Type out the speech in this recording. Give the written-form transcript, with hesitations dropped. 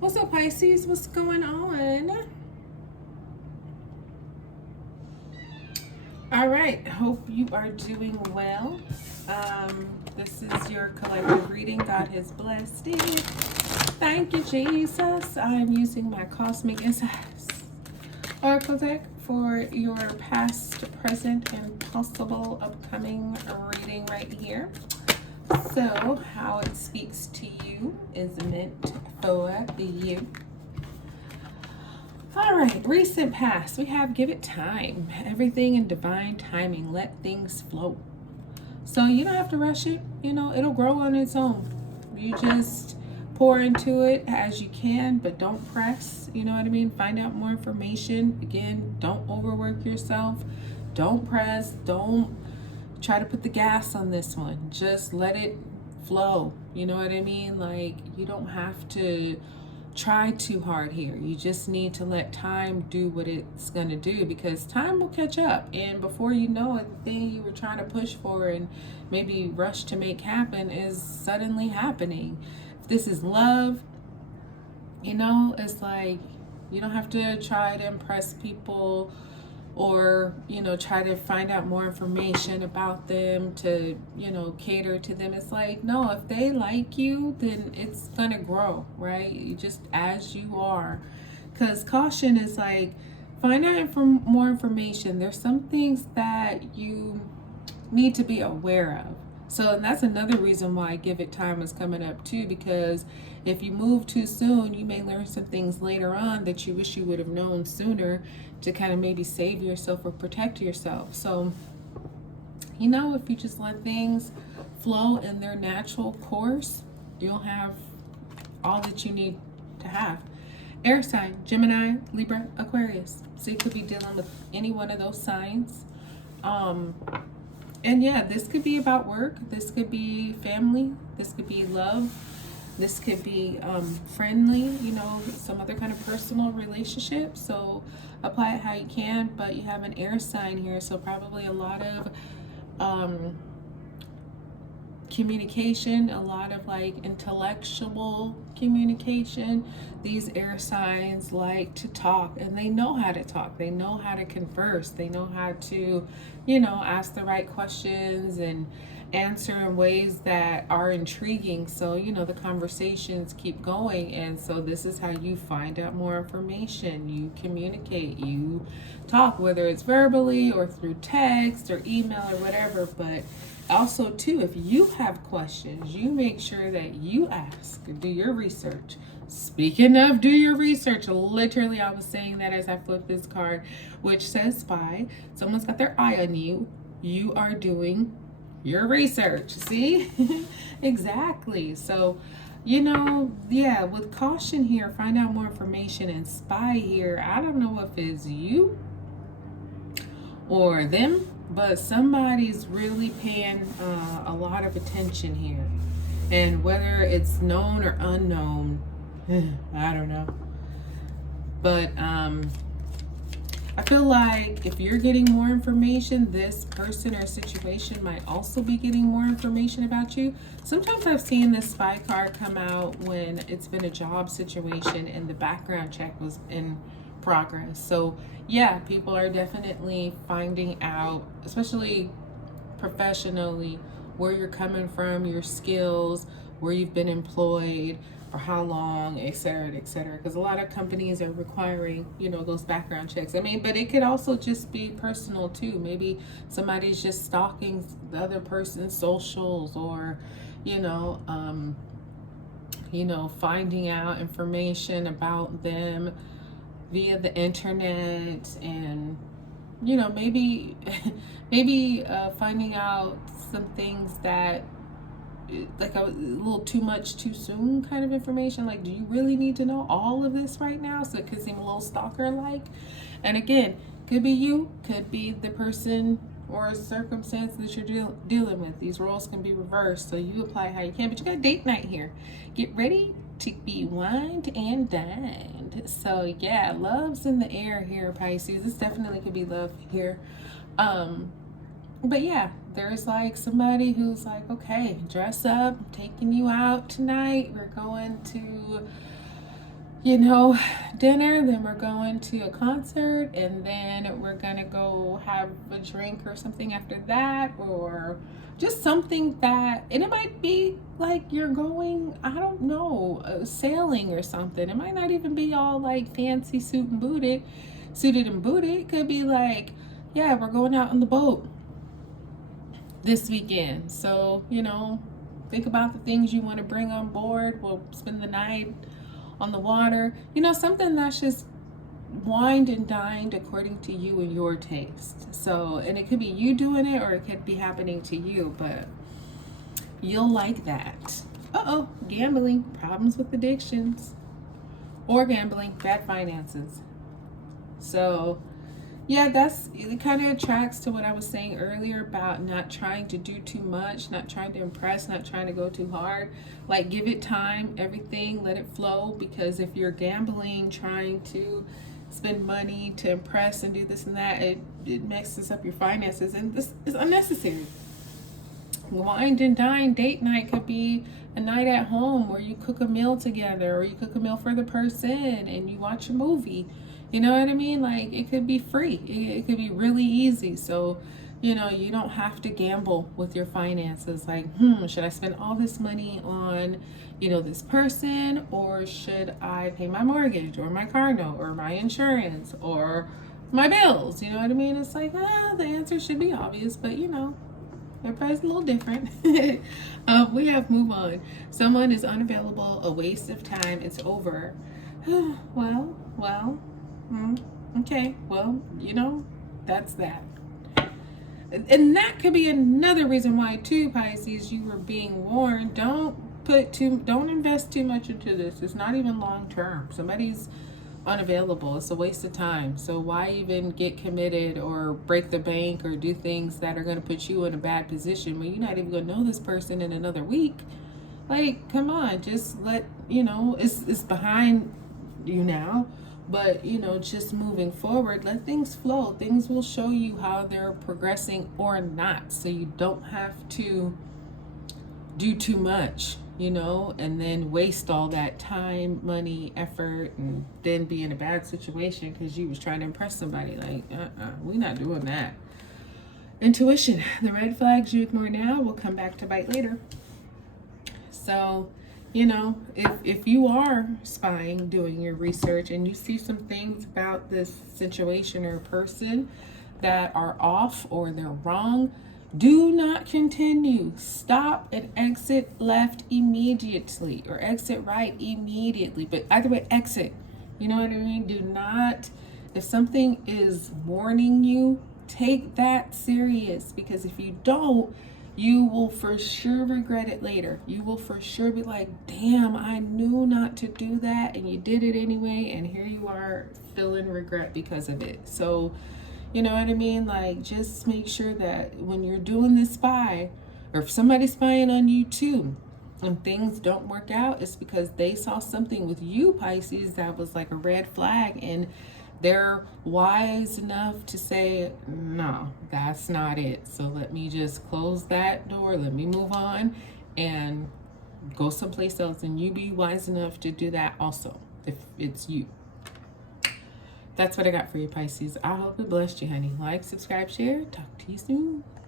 What's up, Pisces? What's going on? All right, hope you are doing well. This is your collective reading. God has blessed it. Thank you, Jesus. I'm using my Cosmic Insights Oracle deck for your past, present, and possible upcoming reading right here. So, how it speaks to you is meant for you. All right, recent past. We have give it time. Everything in divine timing. Let things flow. So you don't have to rush it. It'll grow on its own. You just pour into it as you can, but don't press. You know what I mean? Find out more information. Again, don't overwork yourself. Don't press. Don't try to put the gas on this one. Just let it flow. You know what I mean? Like, you don't have to try too hard here. You just need to let time do what it's going to do, because time will catch up, and before you know it, the thing you were trying to push for and maybe rush to make happen is suddenly happening. If this is love, it's like you don't have to try to impress people or try to find out more information about them to cater to them. It's like, no, if they like you, then it's gonna grow, right? You just as you are. Because caution is like, find out more information. There's some things that you need to be aware of. So that's another reason why Give It Time is coming up too, because if you move too soon, you may learn some things later on that you wish you would have known sooner to kind of maybe save yourself or protect yourself. So, if you just let things flow in their natural course, you'll have all that you need to have. Air sign, Gemini, Libra, Aquarius. So you could be dealing with any one of those signs. And yeah, this could be about work. This could be family. This could be love. This could be friendly, some other kind of personal relationship. So apply it how you can, but you have an air sign here. So probably a lot of communication, a lot of like intellectual communication. These air signs like to talk, and they know how to talk. They know how to converse. They know how to, ask the right questions and answer in ways that are intriguing. So, the conversations keep going. And so this is how you find out more information. You communicate, you talk, whether it's verbally or through text or email or whatever. But also too, if you have questions, you make sure that you ask, do your research. Speaking of do your research, literally I was saying that as I flipped this card, which says spy. Someone's got their eye on you. You are doing your research. See? Exactly. So, yeah, with caution here, find out more information, and spy here, I don't know if it's you or them, but somebody's really paying a lot of attention here. And whether it's known or unknown, I don't know. But I feel like if you're getting more information, this person or situation might also be getting more information about you. Sometimes I've seen this spy card come out when it's been a job situation and the background check was in progress. So yeah, people are definitely finding out, especially professionally, where you're coming from, your skills, where you've been employed, for how long, et cetera, because a lot of companies are requiring, those background checks. I mean, but it could also just be personal too. Maybe somebody's just stalking the other person's socials, or finding out information about them via the internet, and maybe finding out some things that, like, a little too much too soon kind of information. Like, do you really need to know all of this right now? So it could seem a little stalker like. And again, could be you, could be the person or a circumstance that you're dealing with. These roles can be reversed, so you apply how you can. But you got date night here. Get ready to be wined and dined. So yeah, love's in the air here, Pisces. This definitely could be love here. But yeah, there's like somebody who's like, okay, dress up, I'm taking you out tonight. We're going to you know, dinner, then we're going to a concert, and then we're gonna go have a drink or something after that, or just something that, and it might be like you're going, I don't know, sailing or something. It might not even be all like fancy suited and booted. It could be like, yeah, we're going out on the boat this weekend. So, think about the things you want to bring on board. We'll spend the night on the water. Something that's just wined and dined according to you and your taste. So, and it could be you doing it or it could be happening to you, but you'll like that. Gambling, problems with addictions, or gambling, bad finances. So, yeah, it kind of tracks to what I was saying earlier about not trying to do too much, not trying to impress, not trying to go too hard. Like, give it time, everything, let it flow. Because if you're gambling, trying to spend money to impress and do this and that, it messes up your finances, and this is unnecessary. Wine and dine date night could be a night at home where you cook a meal together, or you cook a meal for the person and you watch a movie. You know what I mean? Like, it could be free. It could be really easy. So, you don't have to gamble with your finances. Like, should I spend all this money on, this person, or should I pay my mortgage or my car note or my insurance or my bills? You know what I mean? It's like, the answer should be obvious, but everybody's a little different. We have move on. Someone is unavailable, a waste of time, it's over. well, okay, well, that's that. And that could be another reason why, too, Pisces, you were being warned. Don't invest too much into this. It's not even long term. Somebody's unavailable. It's a waste of time. So why even get committed or break the bank or do things that are going to put you in a bad position when you're not even going to know this person in another week? Like, come on, just let, it's behind you now. But, just moving forward, let things flow. Things will show you how they're progressing or not. So you don't have to do too much, and then waste all that time, money, effort, and then be in a bad situation because you was trying to impress somebody. Like, we're not doing that. Intuition, the red flags you ignore now will come back to bite later. So, if you are spying, doing your research, and you see some things about this situation or person that are off or they're wrong, do not continue. Stop and exit left immediately, or exit right immediately. But either way, exit. You know what I mean? Do not, if something is warning you, take that serious, because if you don't, you will for sure regret it later. You will for sure be like, damn, I knew not to do that, and you did it anyway, and here you are feeling regret because of it. So, you know what I mean? Like, just make sure that when you're doing this spy, or if somebody's spying on you too, and things don't work out, it's because they saw something with you, Pisces, that was like a red flag, and they're wise enough to say, no, that's not it. So let me just close that door. Let me move on and go someplace else. And you be wise enough to do that also, if it's you. That's what I got for you, Pisces. I hope it blessed you, honey. Like, subscribe, share. Talk to you soon.